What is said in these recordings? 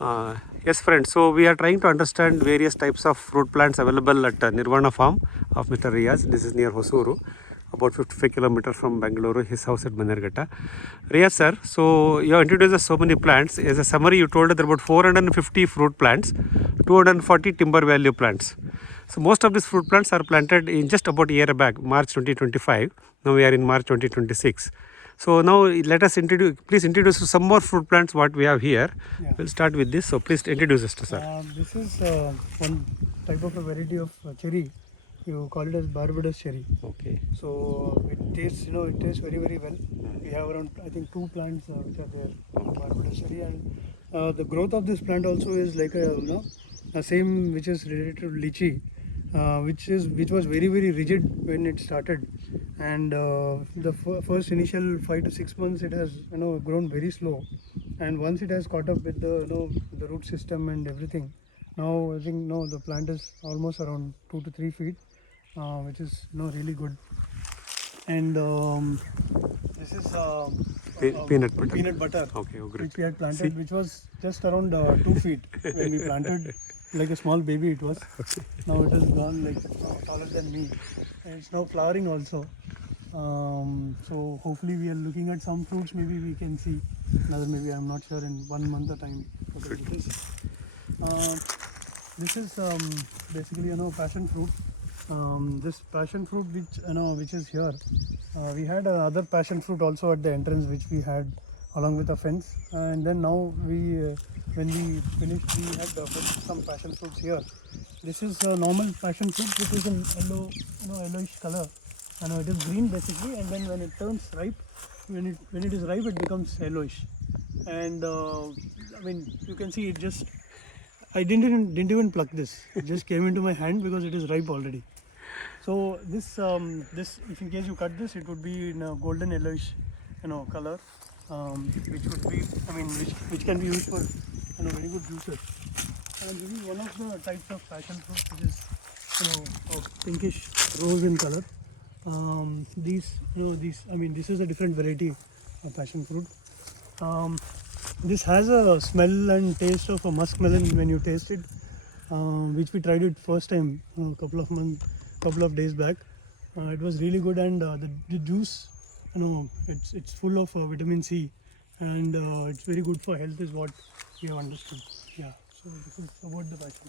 Yes, friends. So we are trying to understand various types of fruit plants available at Nirvana Farm of Mr. Riaz. This is near Hosuru, about 55 kilometers from Bangalore. His house at Bannerghatta. Riaz sir, so you have introduced us so many plants. As a summary, you told that there are about 450 fruit plants, 240 timber value plants. So most of these fruit plants are planted in just about a year back, March 2025. Now we are in March 2026. So now let us please introduce some more fruit plants what we have here. Yeah. We'll start with this. So please introduce us to sir. This is one type of a variety of cherry. You call it as Barbados cherry. Okay. So it tastes, it tastes very, very well. We have around, I think, 2 plants which are there, Barbados cherry, and the growth of this plant also is like a same which is related to lychee, which was very, very rigid when it started, and the first initial 5 to 6 months it has grown very slow, and once it has caught up with the the root system and everything, now I think the plant is almost around 2 to 3 feet, which is really good. And this is Peanut butter. Peanut butter. Okay, great. Which we had planted, which was just around 2 feet when we planted, like a small baby it was. Okay. Now it has gone like taller than me, and it's now flowering also. So hopefully we are looking at some fruits. Maybe we can see another. Maybe I'm not sure in 1 month or time. This is basically passion fruit. This passion fruit which is here. We had other passion fruit also at the entrance, which we had along with a fence, and then now when we finished, we had put some passion fruits here. This is a normal passion fruit, which is in yellowish color. It is green basically, and then when it turns ripe, when it is ripe, it becomes yellowish. And I mean, you can see it just. I didn't even pluck this. It just came into my hand because it is ripe already. So this if in case you cut this, it would be in a golden yellowish color, which would be which can be used for very good juices. And this is one of the types of passion fruit, which is a pinkish rose in color. This is a different variety of passion fruit. This has a smell and taste of a muskmelon when you taste it, which we tried it first time a couple of days back. It was really good, and the juice, it's full of vitamin C, and it's very good for health is what we have understood. Yeah, so this is about the passion.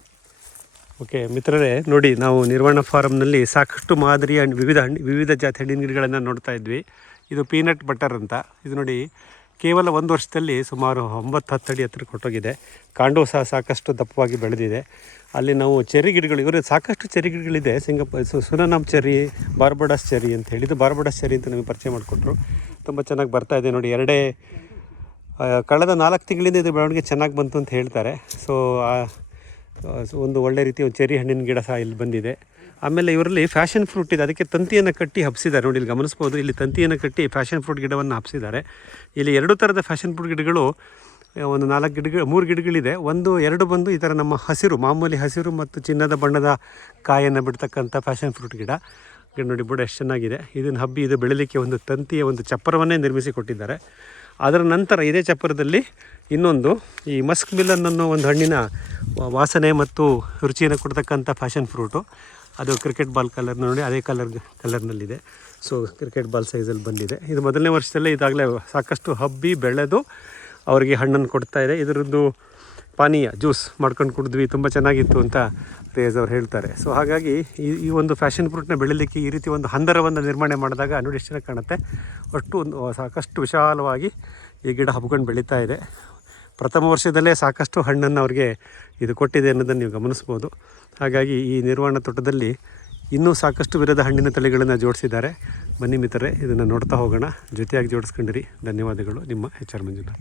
Okay ಮಿತ್ರರೇ, ನೋಡಿ ನಾವು ನಿರ್ವಾಣ ಫಾರಮ್ನಲ್ಲಿ ಸಾಕಷ್ಟು ಮಾದರಿಯ ವಿವಿಧ ಜಾತಿ ಹಣ್ಣಿನ ಗಿಡಗಳನ್ನು ನೋಡ್ತಾ ಇದ್ವಿ. ಇದು ಪೀನಟ್ ಬಟರ್ ಅಂತ. ಇದು ನೋಡಿ ಕೇವಲ 1 ವರ್ಷದಲ್ಲಿ ಸುಮಾರು 9-10 ಅಡಿ ಎತ್ತರಕ್ಕೆ ಹೊರಟೋಗಿದೆ. ಕಾಂಡವು ಸಹ ಸಾಕಷ್ಟು ದಪ್ಪವಾಗಿ ಬೆಳೆದಿದೆ. ಅಲ್ಲಿ ನಾವು ಚೆರ್ರಿ ಗಿಡಗಳು, ಇವರು ಸಾಕಷ್ಟು ಚೆರ್ರಿ ಗಿಡಗಳಿದೆ. ಸುನನಾಮ್ ಚೆರ್ರಿ, ಬಾರ್ಬಡಾಸ್ ಚೆರ್ರಿ ಅಂತ ಹೇಳಿದ್ದು ಬಾರ್ಬಡಾಸ್ ಚೆರ್ರಿ ಅಂತ ನಮಗೆ ಪರಿಚಯ ಮಾಡಿಕೊಟ್ರು. ತುಂಬ ಚೆನ್ನಾಗಿ ಬರ್ತಾ ಇದೆ ನೋಡಿ. ಕಳೆದ 4 ತಿಂಗಳಿಂದ ಇದು ಬೆಳವಣಿಗೆ ಚೆನ್ನಾಗಿ ಬಂತು ಅಂತ ಹೇಳ್ತಾರೆ. ಸೊ ಒಂದು ಒಳ್ಳೆ ರೀತಿಯ ಚೆರ್ರಿ ಹಣ್ಣಿನ ಗಿಡ ಸಹ ಇಲ್ಲಿ ಬಂದಿದೆ. ಆಮೇಲೆ ಇವರಲ್ಲಿ ಫ್ಯಾಷನ್ ಫ್ರೂಟ್ ಇದೆ, ಅದಕ್ಕೆ ತಂತಿಯನ್ನು ಕಟ್ಟಿ ಹಬ್ಸಿದ್ದಾರೆ. ನೋಡಿ ಇಲ್ಲಿ ಗಮನಿಸ್ಬೋದು, ಇಲ್ಲಿ ತಂತಿಯನ್ನು ಕಟ್ಟಿ ಫ್ಯಾಷನ್ ಫ್ರೂಟ್ ಗಿಡವನ್ನು ಹಬ್ಸಿದ್ದಾರೆ. ಇಲ್ಲಿ 2 ಥರದ ಫ್ಯಾಷನ್ ಫ್ರೂಟ್ ಗಿಡಗಳು, ಒಂದು 3 ಗಿಡಗಳಿದೆ. 2 ಬಂದು ಈ ಥರ ನಮ್ಮ ಮಾಮೂಲಿ ಹಸಿರು ಮತ್ತು ಚಿನ್ನದ ಬಣ್ಣದ ಕಾಯನ್ನು ಬಿಡ್ತಕ್ಕಂಥ ಫ್ಯಾಷನ್ ಫ್ರೂಟ್ ಗಿಡ ನೋಡಿ ಬುಡ ಎಷ್ಟು ಚೆನ್ನಾಗಿದೆ. ಇದನ್ನು ಹಬ್ಬಿ ಇದು ಬೆಳೀಲಿಕ್ಕೆ ಒಂದು ತಂತಿಯ ಒಂದು ಚಪ್ಪರವನ್ನೇ ನಿರ್ಮಿಸಿ ಕೊಟ್ಟಿದ್ದಾರೆ. ಅದರ ನಂತರ ಇದೇ ಚಪ್ಪರದಲ್ಲಿ ಇನ್ನೊಂದು ಈ ಮಸ್ಕ್ ಮಿಲನ್ ಅನ್ನೋ ಒಂದು ಹಣ್ಣಿನ ವಾಸನೆ ಮತ್ತು ರುಚಿಯನ್ನು ಕೊಡ್ತಕ್ಕಂಥ ಫ್ಯಾಷನ್ ಫ್ರೂಟು, ಅದು ಕ್ರಿಕೆಟ್ ಬಾಲ್ ಕಲರ್ ನೋಡಿ, ಅದೇ ಕಲರ್ನಲ್ಲಿದೆ. ಸೊ ಕ್ರಿಕೆಟ್ ಬಾಲ್ ಸೈಜಲ್ಲಿ ಬಂದಿದೆ. ಇದು ಮೊದಲನೇ ವರ್ಷದಲ್ಲೇ ಇದಾಗಲೇ ಸಾಕಷ್ಟು ಹಬ್ಬಿ ಬೆಳೆದು ಅವರಿಗೆ ಹಣ್ಣನ್ನು ಕೊಡ್ತಾ ಇದೆ. ಇದರದ್ದು ಪಾನೀಯ ಜ್ಯೂಸ್ ಮಾಡ್ಕೊಂಡು ಕುಡಿದ್ವಿ, ತುಂಬ ಚೆನ್ನಾಗಿತ್ತು ಅಂತ ರೇಜ್ ಅವ್ರು ಹೇಳ್ತಾರೆ. ಸೊ ಹಾಗಾಗಿ ಈ ಒಂದು ಫ್ಯಾಷನ್ ಫ್ರೂಟ್ನ ಬೆಳೀಲಿಕ್ಕೆ ಈ ರೀತಿ ಒಂದು ಹಂದರವನ್ನು ನಿರ್ಮಾಣ ಮಾಡಿದಾಗ ನೋಡಿ ಎಷ್ಟು ಚೆನ್ನಾಗಿ ಕಾಣುತ್ತೆ. ಅಷ್ಟು ಸಾಕಷ್ಟು ವಿಶಾಲವಾಗಿ ಈ ಗಿಡ ಹಬ್ಕೊಂಡು ಬೆಳೀತಾ ಇದೆ. ಪ್ರಥಮ ವರ್ಷದಲ್ಲೇ ಸಾಕಷ್ಟು ಹಣ್ಣನ್ನು ಅವ್ರಿಗೆ ಇದು ಕೊಟ್ಟಿದೆ ಅನ್ನೋದನ್ನು ನೀವು ಗಮನಿಸ್ಬೋದು. ಹಾಗಾಗಿ ಈ ನಿರ್ವಾಣ ತೋಟದಲ್ಲಿ ಇನ್ನೂ ಸಾಕಷ್ಟು ವಿಧದ ಹಣ್ಣಿನ ತಳಿಗಳನ್ನು ಜೋಡಿಸಿದ್ದಾರೆ. ಬನ್ನಿ ಮಿತ್ರರೇ, ಇದನ್ನು ನೋಡ್ತಾ ಹೋಗೋಣ. ಜೊತೆಯಾಗಿ ಜೋಡಿಸ್ಕೊಂಡಿರಿ. ಧನ್ಯವಾದಗಳು. ನಿಮ್ಮ HR ಮಂಜುನಾಥ್.